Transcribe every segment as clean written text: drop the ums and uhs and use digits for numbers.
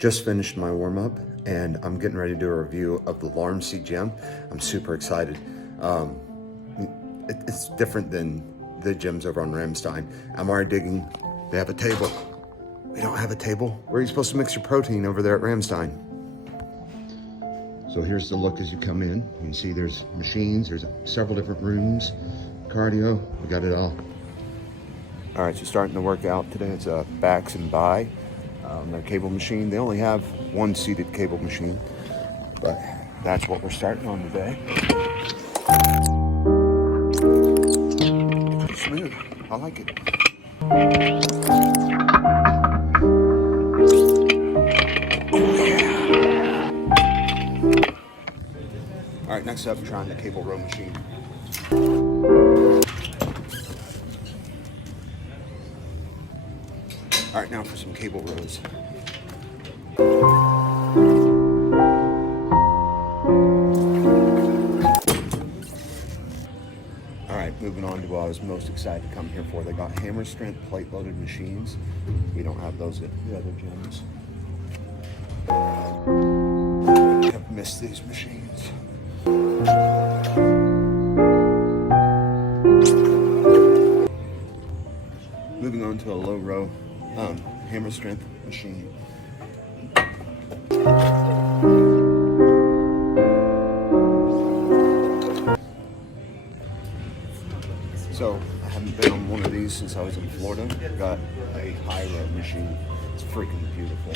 Just finished my warm-up and I'm getting ready to do a review of the views-ETSI gym. I'm super excited. It's different than the gyms over on Ramstein. I'm already digging. They have a table. We don't have a table. Where are you supposed to mix your protein over there at Ramstein? So here's the look as you come in. You can see there's machines, there's several different rooms, cardio, we got it all. All right, so starting the workout today, it's a backs and bi. Their cable machine. They only have one seated cable machine, but that's what we're starting on today. Pretty smooth. I like it. Oh yeah. All right, next up, trying the cable row machine. All right, now for some cable rows. All right, moving on to what I was most excited to come here for. They got hammer strength plate loaded machines. We don't have those at the other gyms. I've missed these machines. Moving on to a low row hammer strength machine. So I haven't been on one of these since I was in Florida. Got a high row machine. It's freaking beautiful.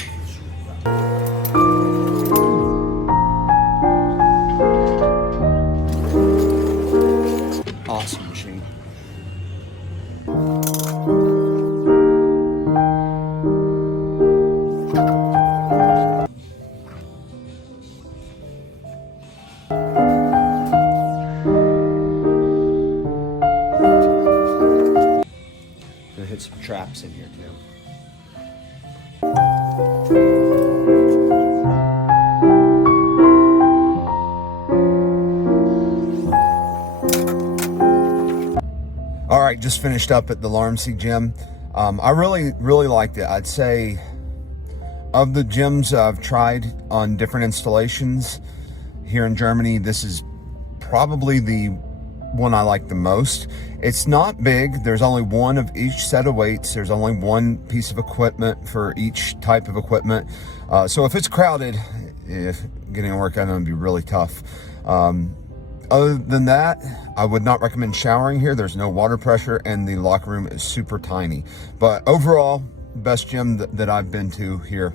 Awesome machine. Gonna hit some traps in here too. All right, just finished up at the views-ETSI gym. I really liked it. I'd say of the gyms I've tried on different installations here in Germany, this is probably the one I like the most. It's not big. There's only one of each set of weights. There's only one piece of equipment for each type of equipment. So if it's crowded, if getting a workout on would be really tough. Other than that, I would not recommend showering here. There's no water pressure and the locker room is super tiny. But overall, best gym that I've been to here